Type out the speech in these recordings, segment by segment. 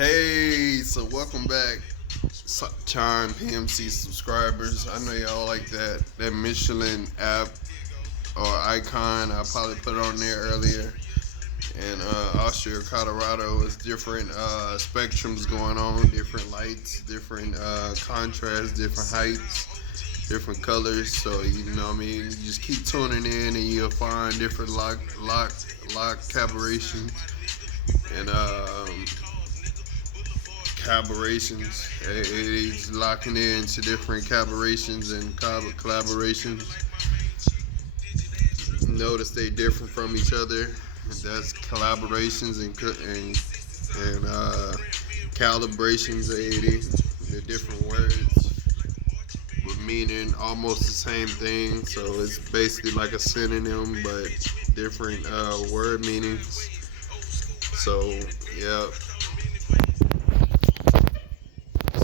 Hey, so welcome back, Chime PMC subscribers. I know y'all like that Michelin app or icon. I probably put it on there earlier. And Austria, Colorado is different spectrums going on, different lights, different contrasts, different heights, different colors. So you just keep tuning in, and you'll find different lock collaborations and collaborations. It's locking into different collaborations and collaborations. Notice they different from each other. That's collaborations and calibrations. 80. They're different words with meaning almost the same thing. So it's basically like a synonym, but different word meanings. So yeah.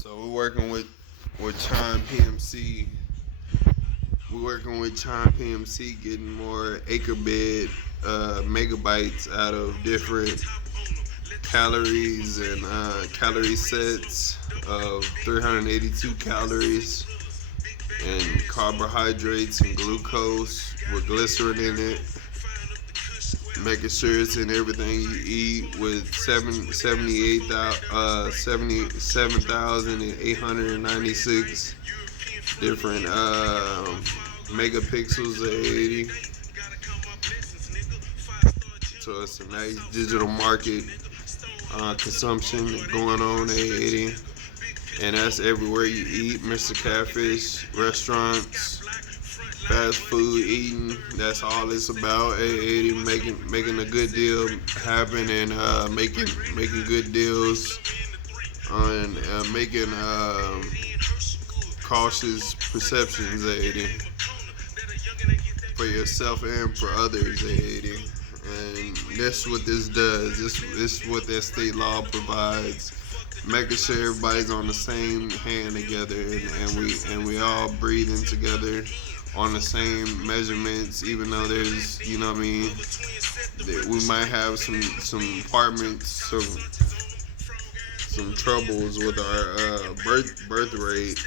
So we're working with Chime PMC. We're working with Chime PMC, getting more acre bed megabytes out of different calories and calorie sets of 382 calories and carbohydrates and glucose with glycerin in it. Making sure it's in everything you eat with 77,896 different megapixels of 80. So it's a nice digital market consumption going on at 80. And that's everywhere you eat. Mr. Catfish, restaurants, fast food eating. That's all it's about. 80 making a good deal happen and making good deals on making cautious perceptions. 80 for yourself and for others. 80 and that's what this does. This is what that state law provides. Making sure everybody's on the same hand together and we all breathing together on the same measurements, even though there's, we might have some apartments, some troubles with our birth rate.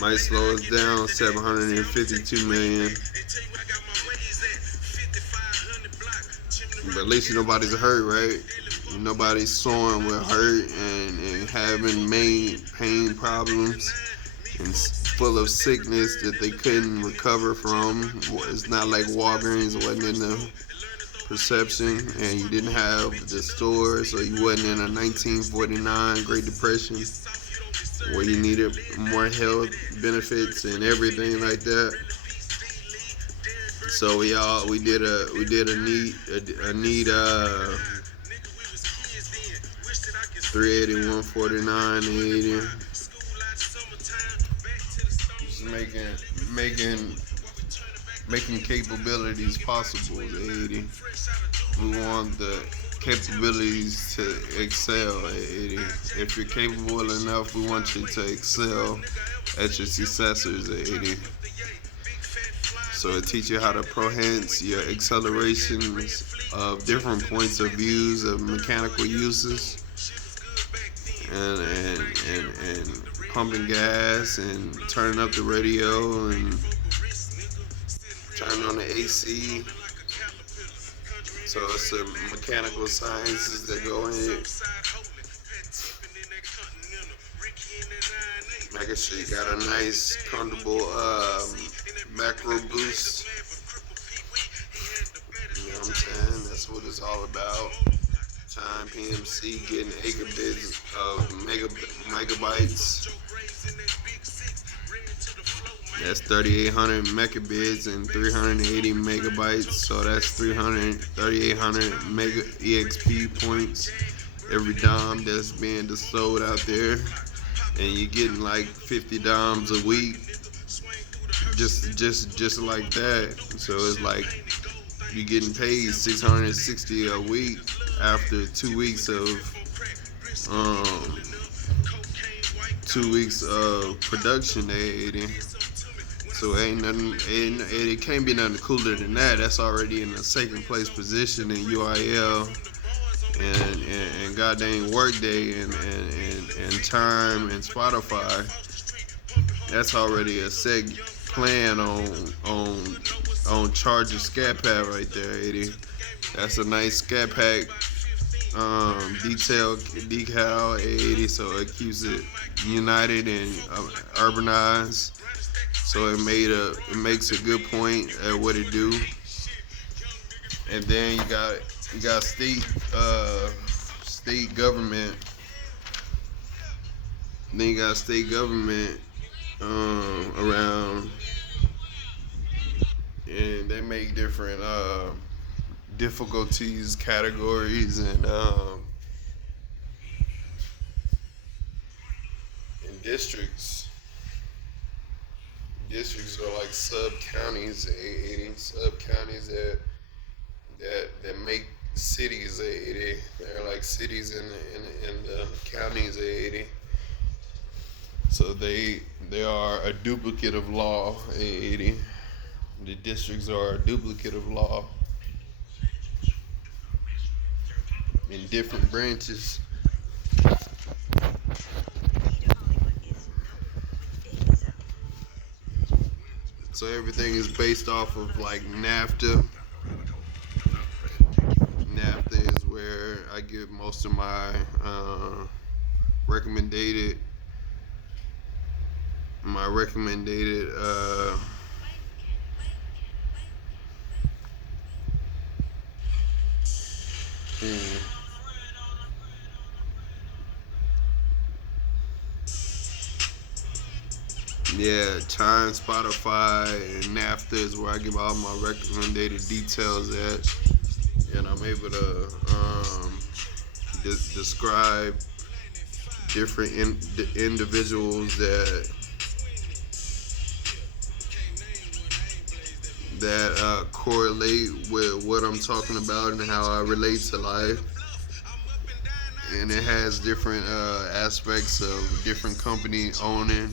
Might slow us down 752 million. But at least nobody's hurt, right? Nobody's soaring with hurt and having main pain problems and full of sickness that they couldn't recover from. It's not like Walgreens wasn't in the perception and you didn't have the store, so you wasn't in a 1949 Great Depression where you needed more health benefits and everything like that. So we did a neat 380, 149, 80. Just making capabilities possible. 80. We want the capabilities to excel. 80. If you're capable enough, we want you to excel at your successors. 80. So it teaches you how to enhance your accelerations of different points of views of mechanical uses and pumping gas and turning up the radio and turning on the AC. So it's the mechanical sciences that go in it. Making sure you got a nice, comfortable macro boost. You know what I'm saying? That's what it's all about. Time PMC getting acre bits of megabytes. That's 3,800 megabits and 380 megabytes. So that's 3,800 mega EXP points. Every dime that's being bestowed out there, and you're getting like 50 dimes a week, just like that. So it's like you're getting paid 660 a week after 2 weeks of 2 weeks of production. 80. So it can't be nothing cooler than that. That's already in a second place position in UIL and goddamn Workday and Time and Spotify, that's already a set plan on Charger Scat Pack right there, 80. That's a nice Scat Pack decal 80, so it keeps it united and urbanized. So it makes a good point at what it do. And then you got state government. Then you got state government around, and they make different difficulties, categories, and districts. Districts are like sub counties, 80 sub counties that make cities, 80. They're like cities in the counties, 80. So they are a duplicate of law, 80. The districts are a duplicate of law in different branches. So everything is based off of like NAFTA. NAFTA is where I get most of my recommended Time, Spotify, and NAFTA is where I give all my recommended details at, and I'm able to describe different individuals that correlate with what I'm talking about and how I relate to life. And it has different aspects of different company owning,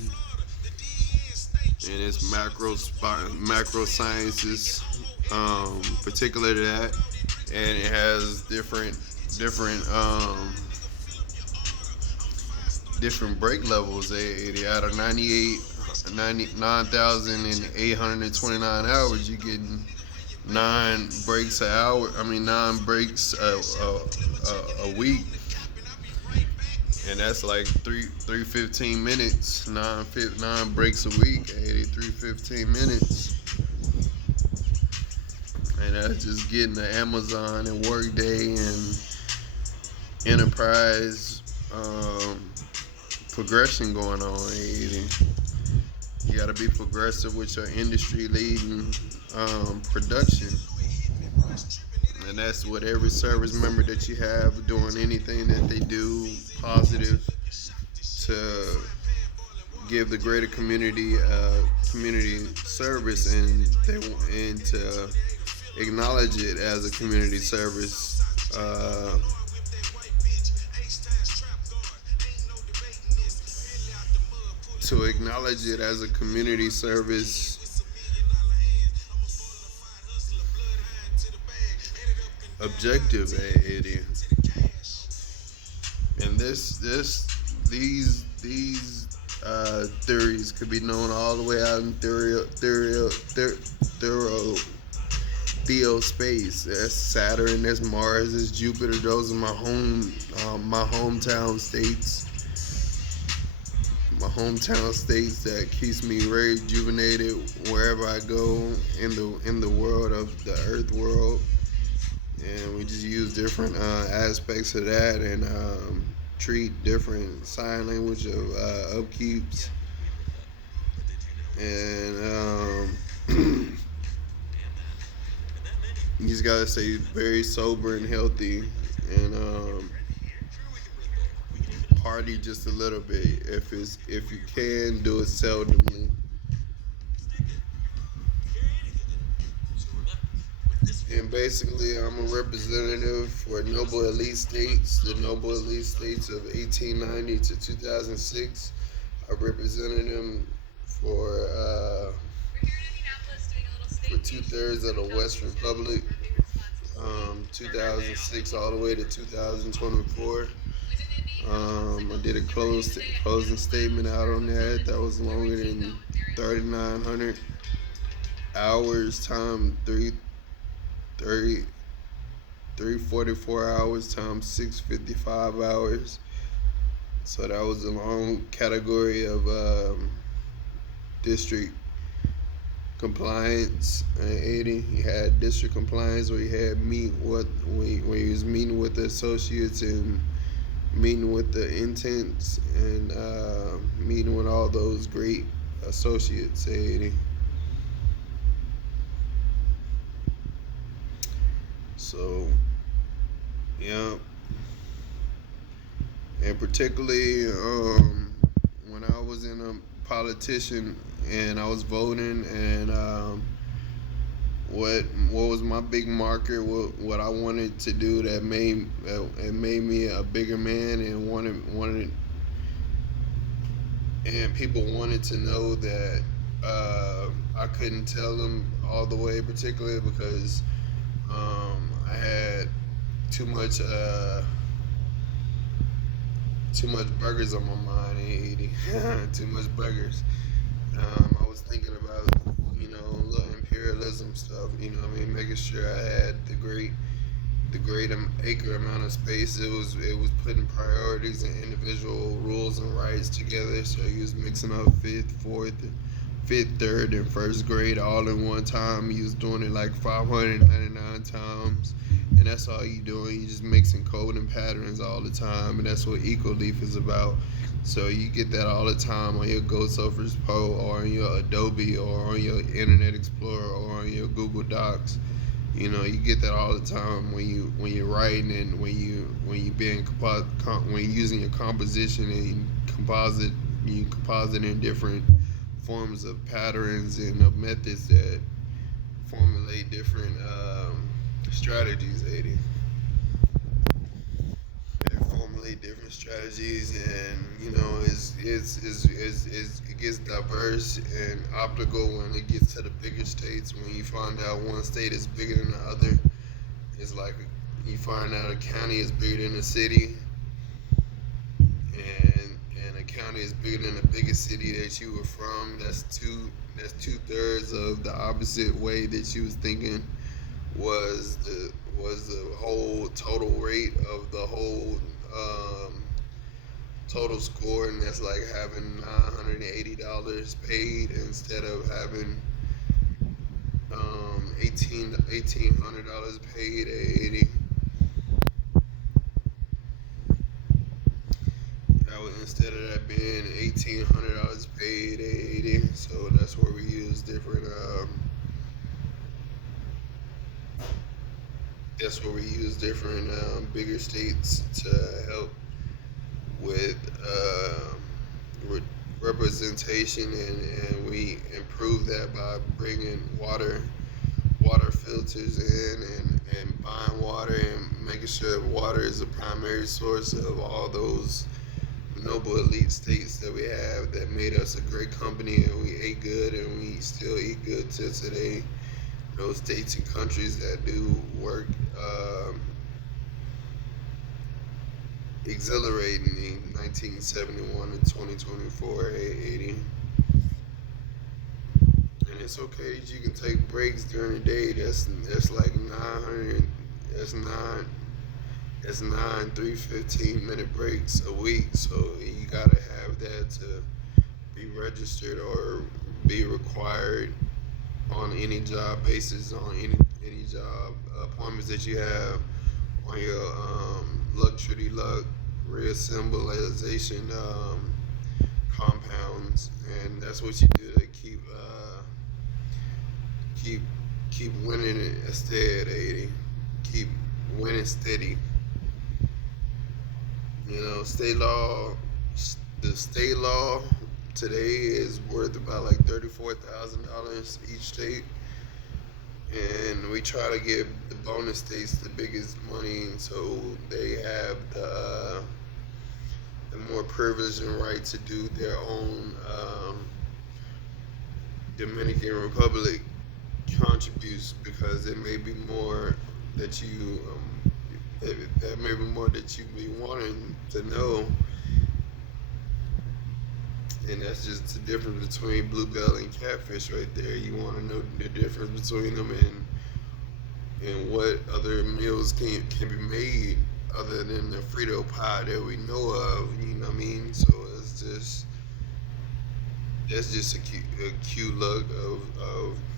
and it's macro sciences, particular to that, and it has different break levels. Out of 99,829 hours, you getting 9 breaks an hour. 9 breaks a week, and that's like 3 minutes. 9 breaks a week, 15 minutes. And that's just getting the Amazon and Workday and Enterprise progression going on. You got to be progressive with your industry leading production. And that's what every service member that you have doing anything that they do positive to give the greater community service, and to acknowledge it as a community service. To acknowledge it as a community service objective, Eddie. And these theories could be known all the way out in Theo space. That's Saturn, that's Mars, that's Jupiter. Those are my hometown states. My hometown states that keeps me rejuvenated wherever I go in the world of the Earth world. And we just use different aspects of that and treat different sign language of upkeeps. And you just gotta stay very sober and healthy, and party just a little bit. If you can, do it seldomly. And basically, I'm a representative for Noble Elite States, the Noble Elite States of 1890 to 2006. I represented them for 2/3 of the West Republic. 2006 all the way to 2024. I did a closing statement out on that. That was longer than 3,900 hours time 330 344 hours times 655 hours. So that was a long category of district compliance. 80. You had district compliance where you had when you was meeting with the associates and meeting with the intents and meeting with all those great associates. 80. So yeah, and particularly when I was in a politician and I was voting and what was my big marker, what I wanted to do that made me a bigger man and wanted and people wanted to know that I couldn't tell them all the way, particularly because I had too much burgers on my mind. 80. Too much burgers. I was thinking about, a little imperialism stuff. What I mean, making sure I had the great acre amount of space. It was putting priorities and individual rules and rights together. So he was mixing up fifth, third, and first grade all in one time. He was doing it like 599 times. And that's all you doing. You just mixing code and patterns all the time, and that's what EcoLeaf is about. So you get that all the time on your Go Surfers Pro or on your Adobe or on your Internet Explorer or on your Google Docs. You get that all the time when you're writing and when you when you're using your composition and you composite in different forms of patterns and of methods that formulate different strategies. 80. They formulate different strategies, and it gets diverse and optical when it gets to the bigger states. When you find out one state is bigger than the other, it's like you find out a county is bigger than a city, and a county is bigger than the biggest city that you were from. That's 2/3 of the opposite way that you was thinking was the whole total rate of the whole total score, and that's like having $980 paid instead of having $1,800 paid. 80. That was, instead of that being $1,800 paid. 80. So that's where we use different. That's where we use different bigger states to help with representation, and we improve that by bringing water filters in and buying water and making sure water is the primary source of all those noble elite states that we have that made us a great company, and we ate good and we still eat good till today. Those states and countries that do work exhilarating in 1971 and 2024. 80. And it's okay that you can take breaks during the day. That's like 900. That's nine 3 15-minute breaks a week. So you gotta have that to be registered or be required on any job basis, on any job appointments that you have on your luck reassemblization compounds, and that's what you do to keep winning it instead. 80. Keep winning steady. The state law today is worth about like $34,000 each state, and we try to give the bonus states the biggest money, and so they have the more privilege and right to do their own Dominican Republic contributes, because it may be more that you that maybe more that you be wanting to know, and that's just the difference between bluebell and catfish right there. You want to know the difference between them and what other meals can be made other than the Frito pie that we know of. You know what I mean? So it's just that's just a cute look of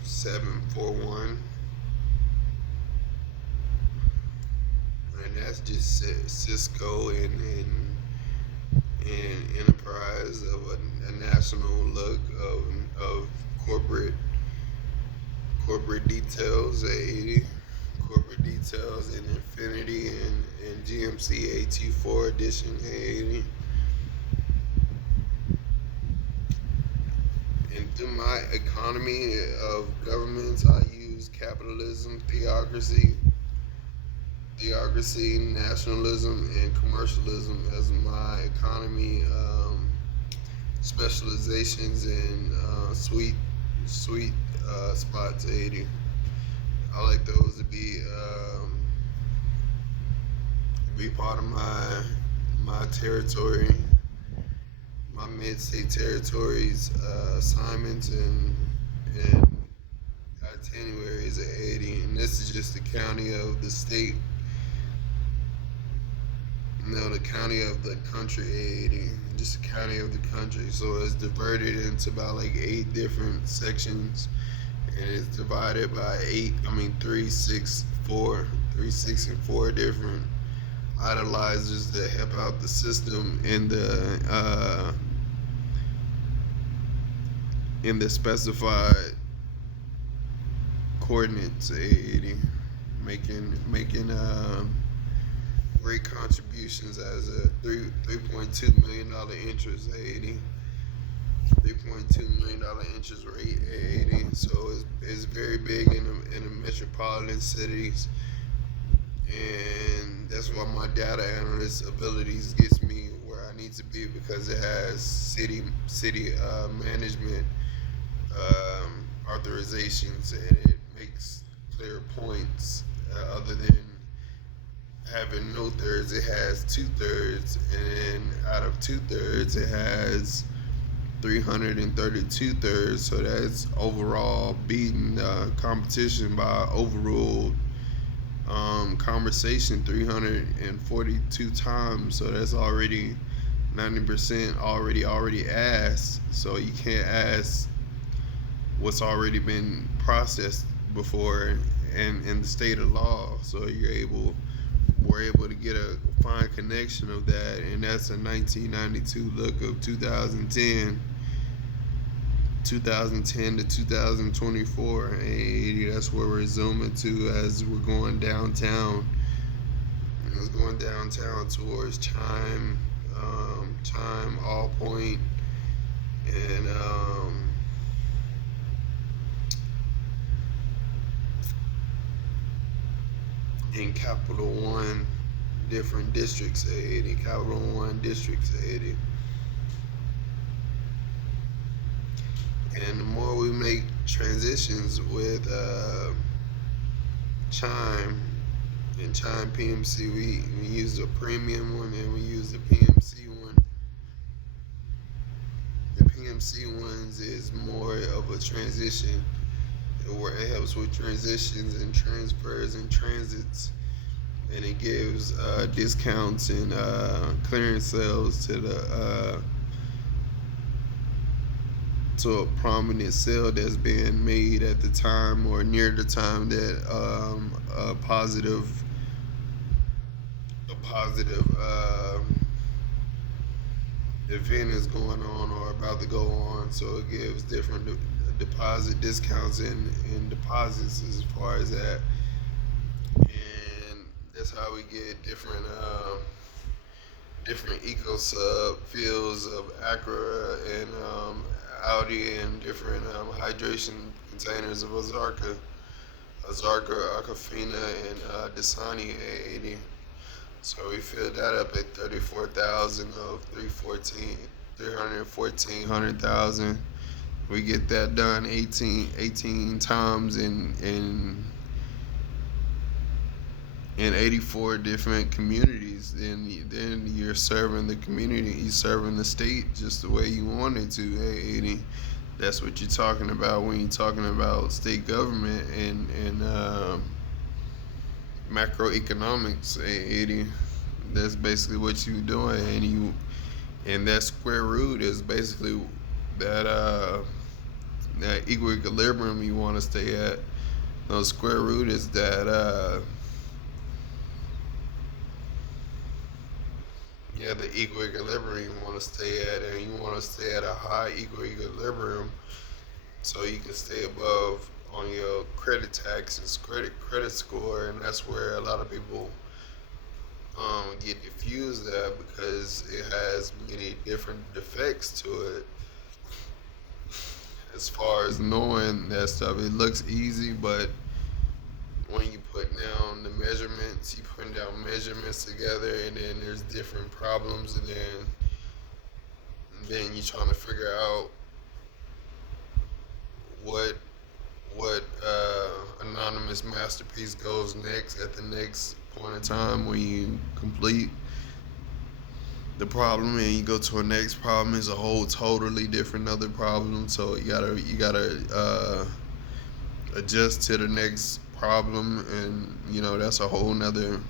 741, and that's just Cisco and enterprise of a national look of corporate corporate details, a corporate details in Infinity and GMC AT4 edition A80. And through my economy of governments, I use capitalism, theocracy, nationalism, and commercialism as my economy specializations in sweet spots 80. I like those to be part of my territory, my mid-state territories assignments and itineraries at 80. And this is just the county of the state. No, the county of the country 80, just the county of the country. So it's diverted into about like 8 different sections, and it's divided by 3, 6, 4, 3, 6, and 4 different idolizers that help out the system in the specified coordinates 80, making great contributions as a $3.2 million interest 80. $3.2 million interest rate 80. So it's very big in the metropolitan cities, and that's why my data analyst abilities gets me where I need to be, because it has city management authorizations, and it makes clear points. Other than having no thirds, it has 2/3, and out of 2/3, it has 332 thirds. So that's overall beating the competition by overruled conversation 342 times. So that's already 90% already asked. So you can't ask what's already been processed before and in the state of law. So we're able to get a fine connection of that, and that's a 1992 look of 2010 to 2024. And that's where we're zooming to as we're going downtown. And it's going downtown towards Chime, All Point, and in Capital One, different districts 80, Capital One districts 80. And the more we make transitions with Chime and Chime PMC, we use the premium one and we use the PMC one. The PMC ones is more of a transition, where it helps with transitions and transfers and transits, and it gives discounts and clearance sales to a prominent sale that's being made at the time or near the time that a positive event is going on or about to go on. So it gives different deposit discounts and deposits as far as that, and that's how we get different eco sub fields of Acura and Audi, and different hydration containers of Azarca, Aquafina, and Dasani A80. So we filled that up at 34,000 of 314,000. We get that done 18 times in in 84 different communities, then you're serving the community, you're serving the state just the way you want it to. 80. That's what you're talking about when you're talking about state government and macroeconomics. 80. That's basically what you're doing, and that square root is basically that that equilibrium you want to stay at. No, square root is that yeah, the equilibrium you want to stay at, and you want to stay at a high equilibrium so you can stay above on your credit taxes, credit score, and that's where a lot of people get confused at because it has many different defects to it. As far as knowing that stuff, it looks easy, but when you put down the measurements, you put down measurements together, and then there's different problems, and then you're trying to figure out what anonymous masterpiece goes next at the next point in time when you complete the problem and you go to a next problem is a whole totally different other problem. So you gotta adjust to the next problem, and that's a whole nother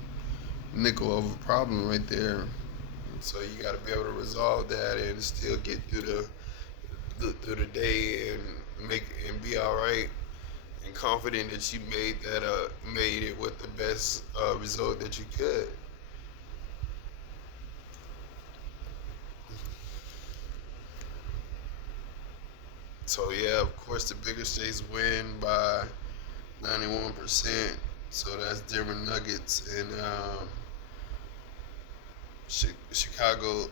nickel of a problem right there. So you got to be able to resolve that and still get through the day and be all right and confident that you made it with the best result that you could. So yeah, of course the bigger states win by 91%. So that's Denver Nuggets and Chicago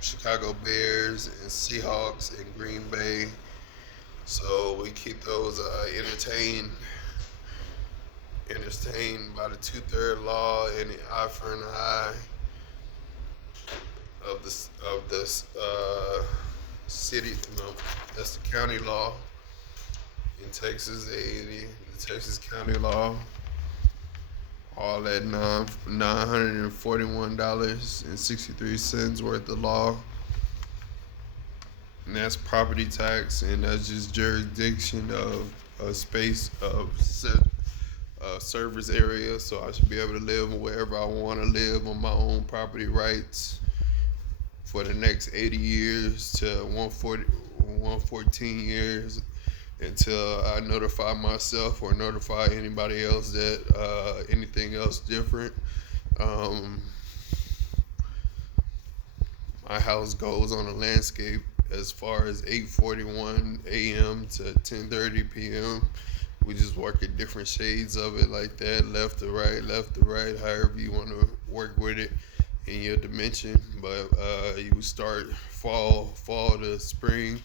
Chicago Bears and Seahawks and Green Bay. So we keep those entertained by the 2/3 law and the eye for an eye of the city. No, that's the county law in Texas. The Texas county law. All at $941.63 worth of law. And that's property tax, and that's just jurisdiction of a space of service area. So I should be able to live wherever I want to live on my own property rights for the next 80 years to 114 years until I notify myself or notify anybody else that anything else different. My house goes on a landscape as far as 8:41 a.m. to 10:30 p.m. We just work at different shades of it like that, left to right, however you want to work with it in your dimension. But you would start fall to spring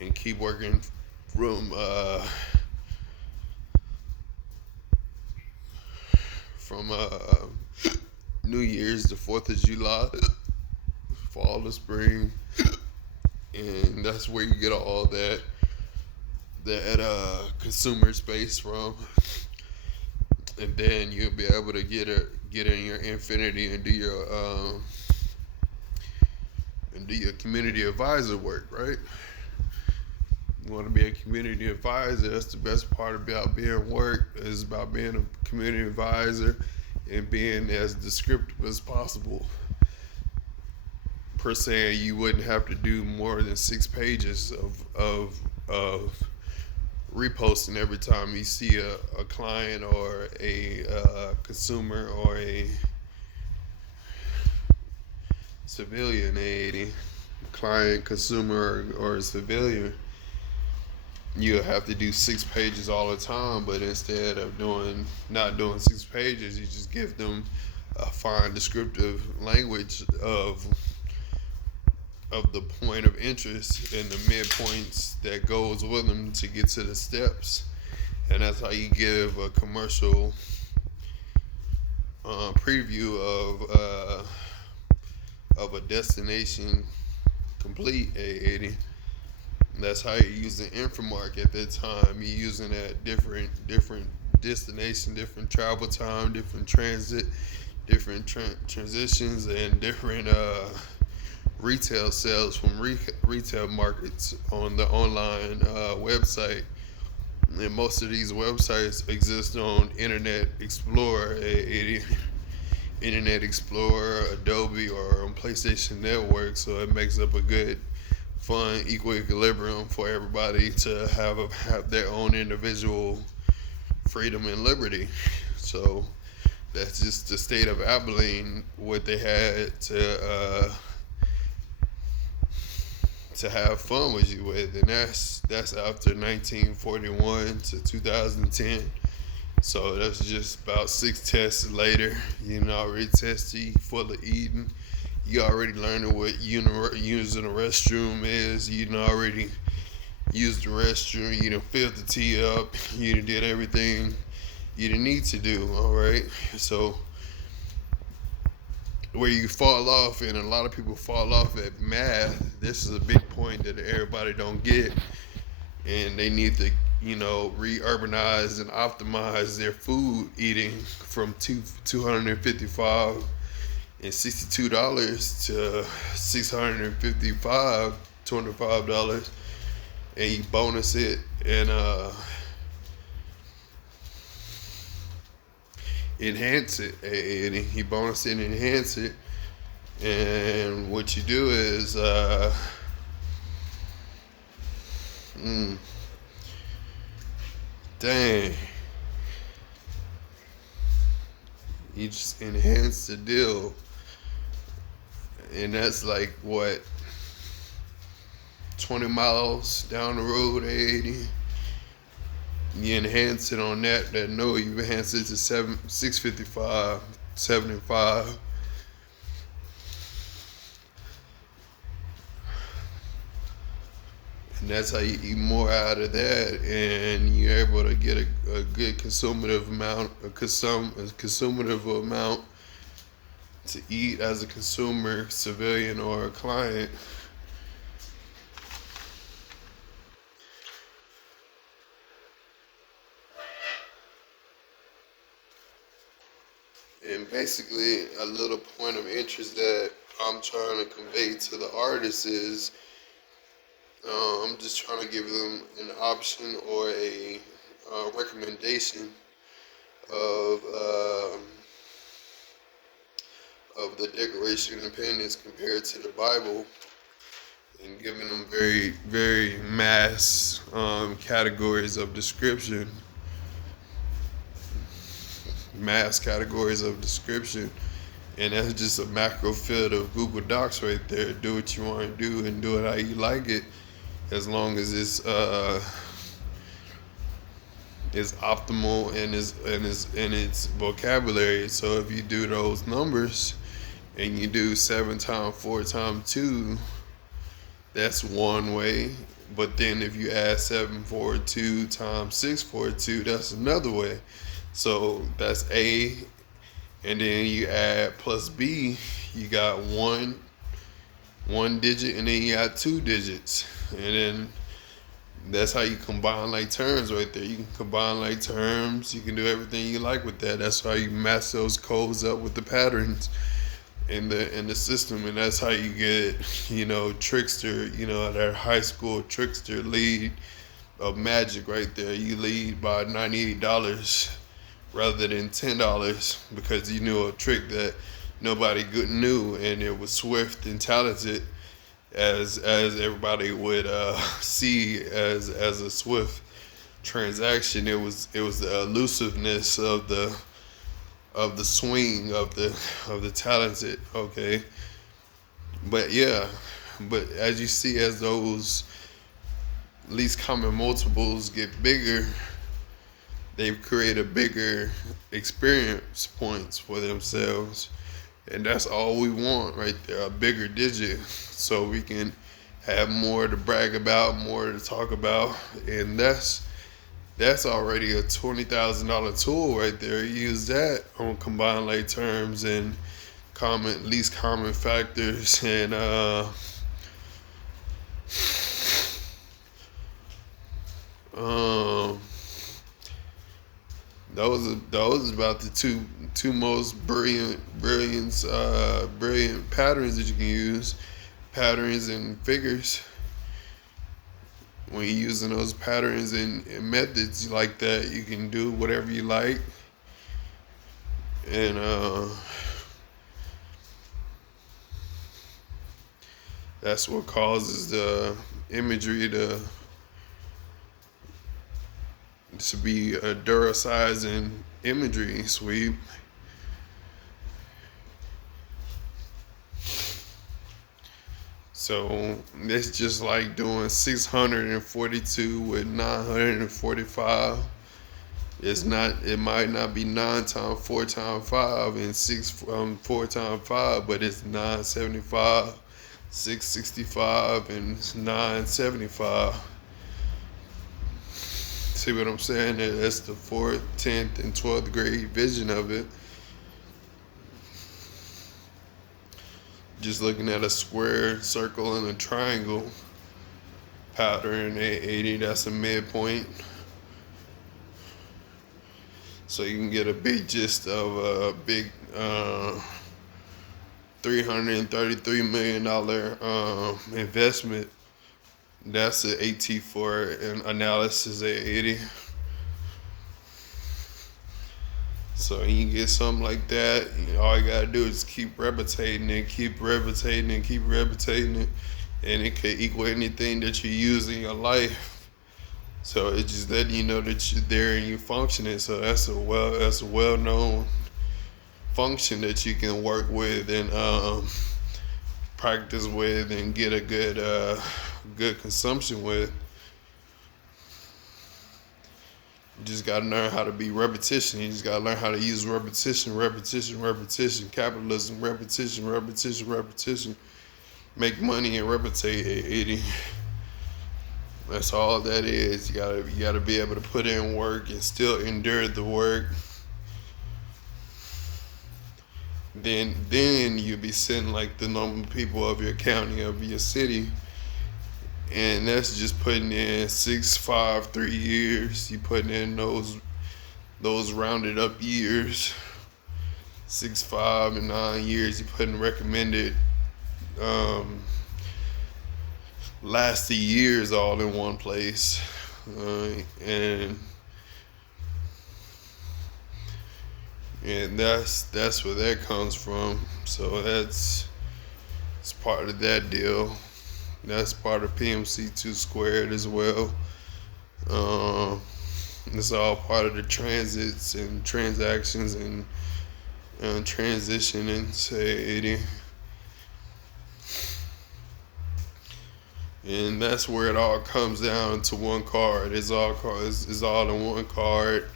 and keep working from New Year's to 4th of July, fall to spring, and that's where you get all that consumer space from, and then you'll be able to get in your infinity and do your community advisor work, right? You want to be a community advisor. That's the best part about being about being a community advisor and being as descriptive as possible. Per se, you wouldn't have to do more than 6 pages of reposting every time you see a client or a consumer or a civilian, a client, consumer, or a civilian. You have to do 6 pages all the time, but instead of not doing 6 pages, you just give them a fine descriptive language of the point of interest and the midpoints that goes with them to get to the steps. And that's how you give a commercial preview of a destination complete. 80. That's how you're using Infomark at that time. You're using that different destination, different travel time, different transit, different transitions, and different retail sales from retail markets on the online website. And most of these websites exist on Internet Explorer, Internet Explorer, Adobe, or on PlayStation Network. So it makes up a good, fun, equal equilibrium for everybody to have their own individual freedom and liberty. So that's just the state of Abilene, what they had to have fun with you with, and that's after 1941 to 2010. So that's just about 6 tests later. You know, already tested, full of eating. You already learning what using a restroom is. You done already used the restroom. You done filled the tea up. You done did everything you didn't need to do. All right. So where you fall off, and a lot of people fall off at math. This is a big point that everybody don't get, and they need to, re-urbanize and optimize their food eating from $255 and $62 to $655, $205, and you bonus it and enhance it, and he bonus it and enhance it. And what you do is dang, you just enhance the deal, and that's like what, 20 miles down the road, 80. You enhance it on that no, you enhance it to 655, 75. And that's how you eat more out of that, and you're able to get a good consumative amount, a consumative amount to eat as a consumer, civilian, or a client. And basically, a little point of interest that I'm trying to convey to the artists is I'm just trying to give them an option or a recommendation of the Declaration of Independence compared to the Bible, and giving them very, very mass categories of description. And that's just a macro field of Google Docs right there. Do what you want to do and do it how you like it, as long as it's optimal in its vocabulary. So if you do those numbers and you do 7 times 4 times 2, that's one way. But then if you add 742 times 642, that's another way. So that's A, and then you add plus B, you got one digit, and then you got 2 digits, and then that's how you combine like terms right there. You can combine like terms. You can do everything you like with that. That's how you match those codes up with the patterns in the system, and that's how you get, trickster, that high school trickster lead of magic right there. You lead by $98 rather than $10 because you knew a trick that nobody good knew, and it was swift and talented as everybody would see as a swift transaction. It was the elusiveness of the swing of the talented. Okay, but as you see, as those least common multiples get bigger, they create a bigger experience points for themselves, and that's all we want right there, a bigger digit, so we can have more to brag about, more to talk about. And that's already a $20,000 tool right there. You use that on combined like terms and least common factors, and those are about the two most brilliant patterns that you can use, patterns and figures. When you're using those patterns and methods like that, you can do whatever you like, and that's what causes the imagery to be a Duracizing imagery sweep. So it's just like doing 642 with 945. It's not. It might not be 9 times 4 times 5 and 4 times 5, but it's 975, 665, and 975. See what I'm saying? That's the 4th, 10th, and 12th grade vision of it. Just looking at a square, circle, and a triangle pattern at 80, that's a midpoint. So you can get a big gist of a big $333 million investment. That's an AT for an analysis at 80. So you can get something like that. All you gotta do is keep replicating it, keep replicating it, keep replicating it, and it could equal anything that you use in your life. So it's just letting you know that you're there and you're functioning. So that's a well-known function that you can work with and practice with and get a good consumption with. You just gotta learn how to be repetition. You just gotta learn how to use repetition. Capitalism, repetition. Make money and replicate at 80. That's all that is. You gotta be able to put in work and still endure the work. Then you'll be sitting like the normal people of your county, of your city. And that's just putting in 6, 5, 3 years. You putting in those rounded up years. 6, 5, and 9 years. You putting recommended lasting years all in one place, and that's where that comes from. So it's part of that deal. That's part of PMC 2 squared as well. It's all part of the transits and transactions and transition in say 80. And that's where it all comes down to one card. It's all in one card.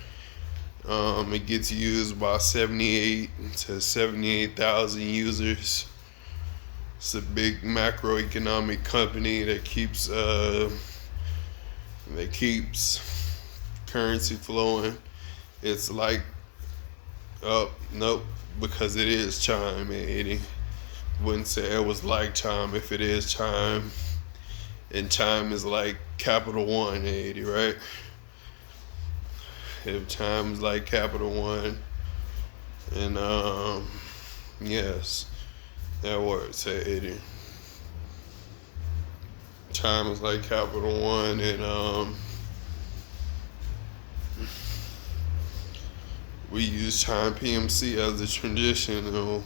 It gets used by 78 to 78,000 users. It's a big macroeconomic company that keeps currency flowing. It's like, nope, because it is Chime at 80. Wouldn't say it was like Chime if it is Chime. And Chime is like Capital One at 80, right? If Chime is like Capital One, and yes, that works at 80. Chime is like Capital One, and we use Chime PMC as a traditional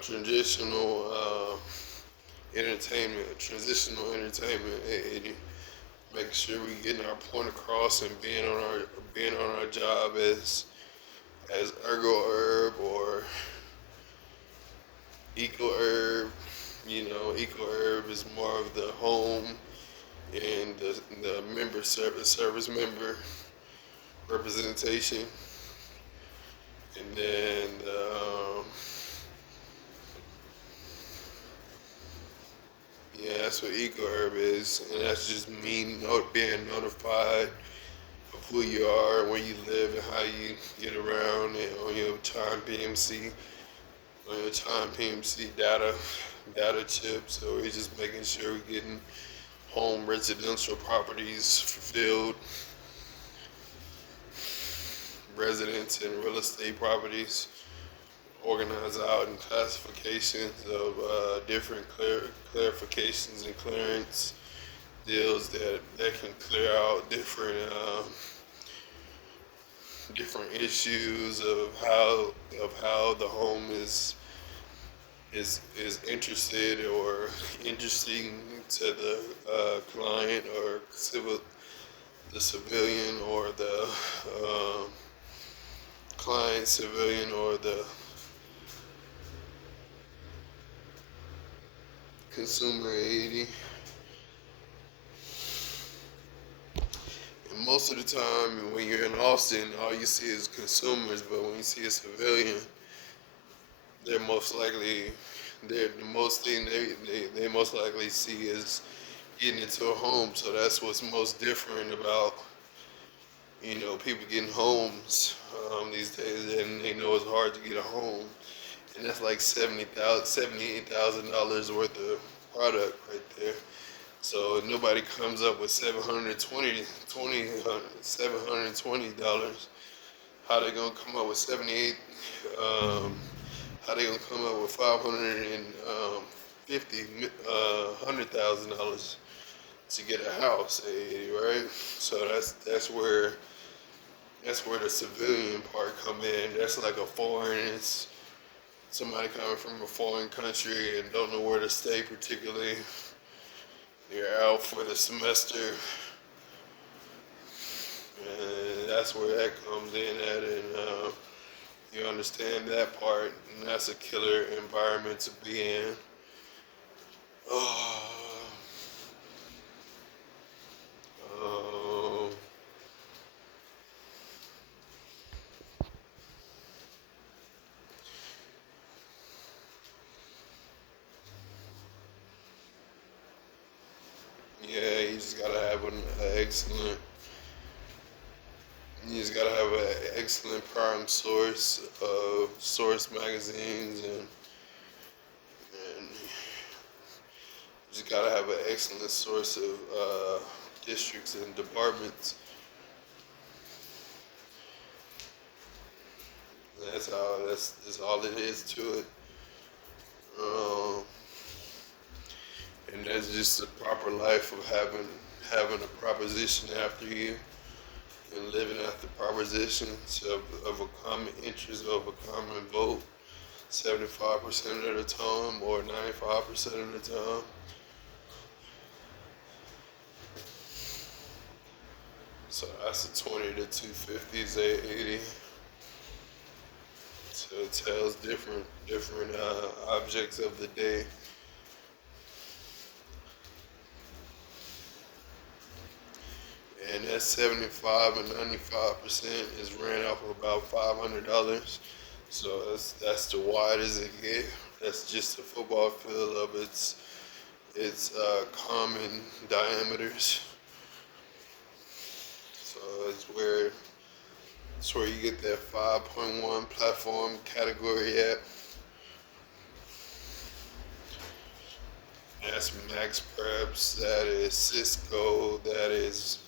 transitional entertainment at 80. Making sure we getting our point across and being on our job as ergo herb or eco herb. Eco herb is more of the home and the member service member representation, and then that's what eco herb is, and that's just me being notified of who you are, where you live, and how you get around, and on your Chime PMC, data chip. So we're just making sure we're getting home residential properties fulfilled. residents and real estate properties, organized out in classifications of different clarifications and clearance deals that can clear out different issues of how the home is interested or interesting to the client or the civilian or the client civilian or the consumer 80. And most of the time when you're in Austin, all you see is consumers, but when you see a civilian, they're most likely the most thing they most likely see is getting into a home. So that's what's most different about people getting homes these days, and they know it's hard to get a home, and that's like $78,000 worth of product right there. So if nobody comes up with $720, how they gonna come up with 78? How they gonna come up with 100,000 dollars to get a house, right? So that's where the civilian part come in. That's like a foreign. It's somebody coming from a foreign country and don't know where to stay particularly. You're out for the semester, and that's where that comes in at, and you understand that part, and that's a killer environment to be in. Oh, oh, yeah, you just gotta have an excellent. You just gotta have an excellent prime source of source magazines, and you just gotta have an excellent source of districts and departments. That's all it is to it. Um, and that's just the proper life of having a proposition after you and living after propositions of a common interest, of a common vote, 75% of the time or 95% of the time. So that's a 20 to 250s, 80. So it tells different objects of the day. And that 75 and 95% is ran off of about $500. So that's the wide as it get. That's just the football field of its common diameters. So it's where you get that 5.1 platform category at. That's Max Preps. That is Cisco. That is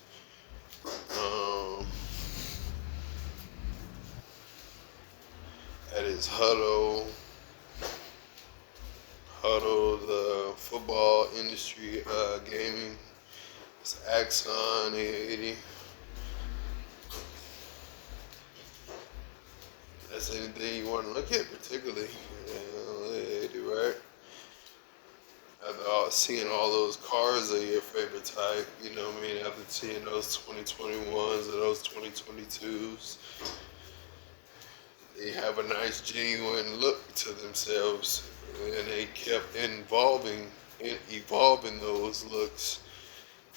that is Huddle, the football industry, gaming. It's Axon 880. That's anything you want to look at particularly. 880, right? After seeing all those cars of your favorite type, you know what I mean? After seeing those 2021s or those 2022s, they have a nice, genuine look to themselves, and they kept evolving those looks,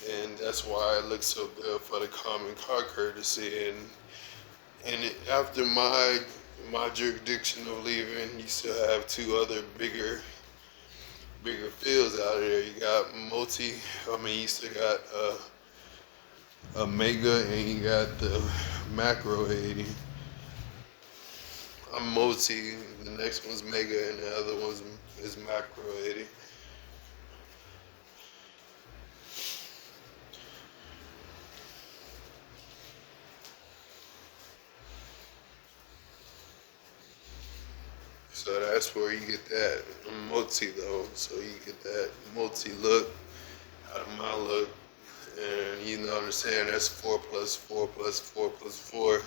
and that's why it looks so good for the common car courtesy. And after my jurisdiction of leaving, you still have two other bigger fields out there. You got you still got a Mega, and you got the Macro 80. I'm multi, the next one's Mega, and the other one's is Macro 80. that's where you get that multi though. So you get that multi look out of my look. And you know what I'm saying? That's 4 plus 4 plus 4 plus 4.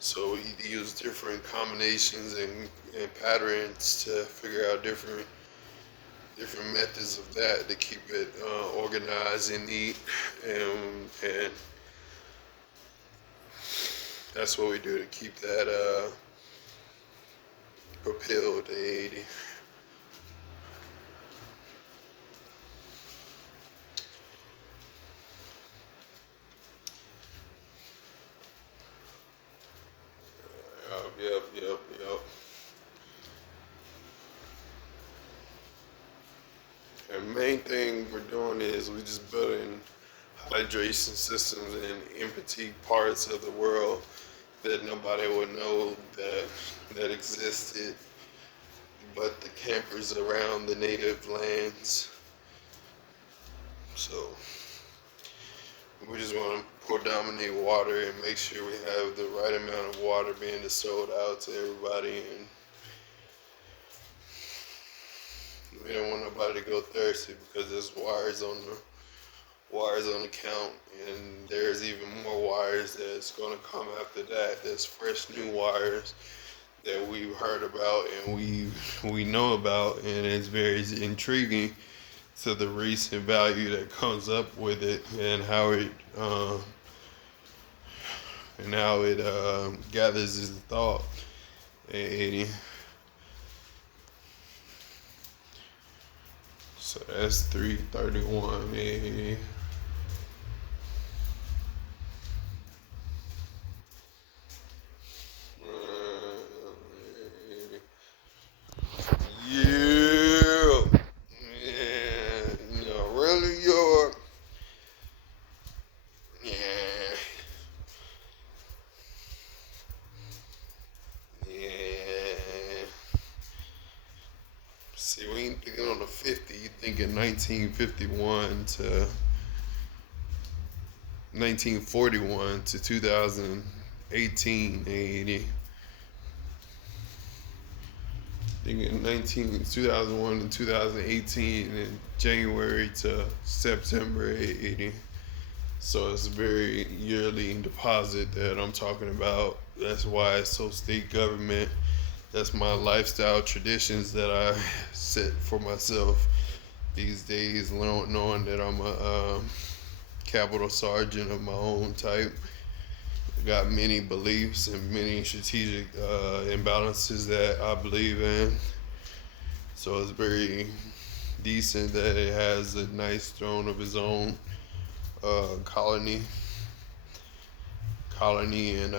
So we use different combinations and patterns to figure out different methods of that to keep it organized and neat, and that's what we do to keep that propelled to 80. Yep. And main thing we're doing is we just building hydration systems in empty parts of the world that nobody would know that existed, but the campers around the native lands. So we just want to predominate water and make sure we have the right amount of water being sold out to everybody, and we don't want nobody to go thirsty because there's wires on the count, and there's even more wires that's going to come after that. There's fresh new wires that we've heard about and we know about, and it's very intriguing to the recent value that comes up with it, and how it gathers its thought. 80. So that's 331. 80. Yeah. No, really, York. Yeah. Yeah. See, we ain't thinking on the 50. You thinking 1951 to 1941 to 2018. 80. Thinking 2001 to 2018 and January to September 80. So it's a very yearly deposit that I'm talking about. That's why it's so state government. That's my lifestyle traditions that I set for myself these days, knowing that I'm a capital sergeant of my own type. I got many beliefs and many strategic imbalances that I believe in. So it's very decent that it has a nice throne of its own, colony and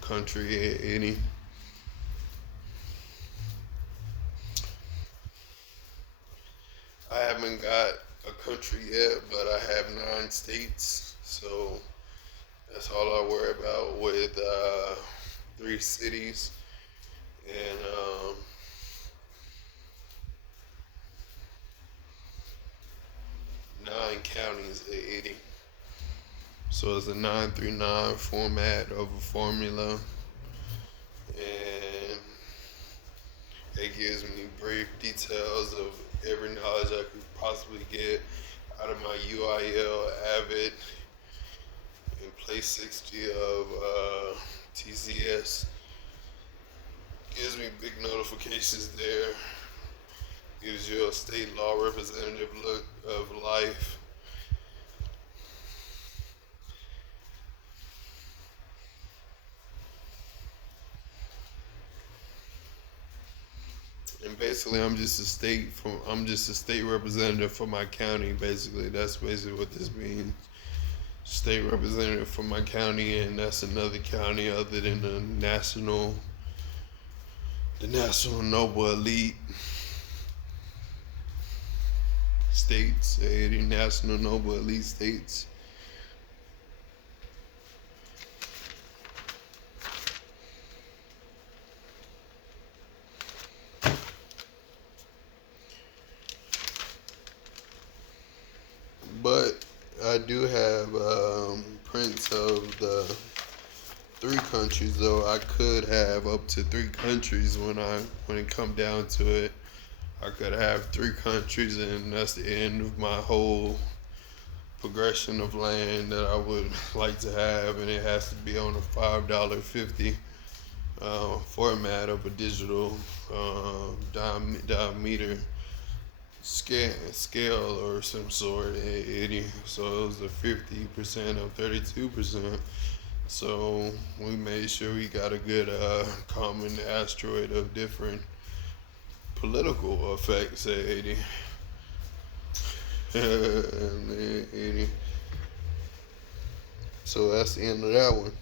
country. Any. I haven't got a country yet, but I have 9 states. So that's all I worry about with 3 cities and 9 counties at 80. So it's a 939 format of a formula, and it gives me brief details of every knowledge I could possibly get out of my UIL, Avid, and Place 60 of TCS. Gives me big notifications there. Gives you a state law representative look of life. And basically, I'm just a state representative for my county. Basically, that's basically what this means. State representative for my county, and that's another county other than the national noble elite states, the national noble elite states. But I do have prints of the three countries though. I could have up to three countries when it come down to it. I could have three countries, and that's the end of my whole progression of land that I would like to have, and it has to be on a $5.50 format of a digital diameter scale or some sort, 80. So it was a 50% of 32%. So we made sure we got a good common asteroid of different political effects at 80. 80. So that's the end of that one.